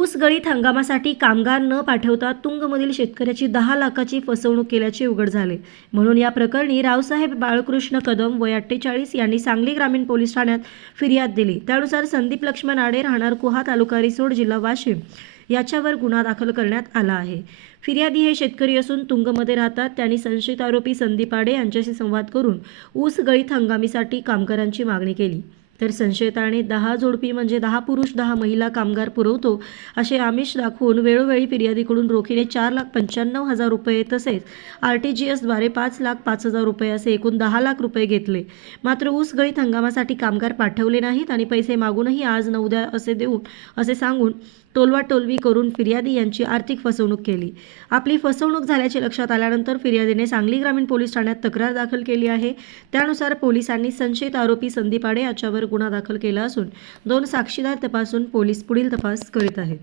ऊस गळीत हंगामासाठी कामगार न पाठवता तुंगमधील शेतकऱ्याची दहा लाखाची फसवणूक केल्याचे उघड झाले. म्हणून या प्रकरणी रावसाहेब बाळकृष्ण कदम वय अठ्ठेचाळीस यांनी सांगली ग्रामीण पोलीस ठाण्यात फिर्याद दिली. त्यानुसार संदीप लक्ष्मण आडे राहणार कुहा तालुका रिसोड जिल्हा वाशिम याच्यावर गुन्हा दाखल करण्यात आला आहे. फिर्यादी हे शेतकरी असून तुंगमध्ये राहतात. त्यांनी संशयित आरोपी संदीप आडे यांच्याशी संवाद करून ऊस गळीत हंगामीसाठी कामगारांची मागणी केली. तर संशयिताने दहा जोडपी म्हणजे दहा पुरुष दहा महिला कामगार पुरवतो असे आमिष दाखवून वेळोवेळी फिर्यादीकडून रोखीने चार लाख पंच्याण्णव हजार रुपये तसेच आर टी जी एसद्वारे पाच लाख पाच हजार रुपये असे एकूण दहा लाख रुपये घेतले. मात्र ऊस गळीत हंगामासाठी कामगार पाठवले नाहीत आणि पैसे मागूनही आज न उद्या असे देऊन असे सांगून टोलवा टोलवी करून फिर्यादी यांची आर्थिक फसवणूक केली. आपली फसवणूक झाल्याचे लक्षात आल्यानंतर फिर्यादीने सांगली ग्रामीण पोलीस ठाण्यात तक्रार दाखल केली आहे. त्यानुसार पोलिसांनी संशयित आरोपी संदीप आडे याच्यावर गुन्हा दाखल केला असून दोन साक्षीदार तपासून पोलीस पुढील तपास करीत आहेत.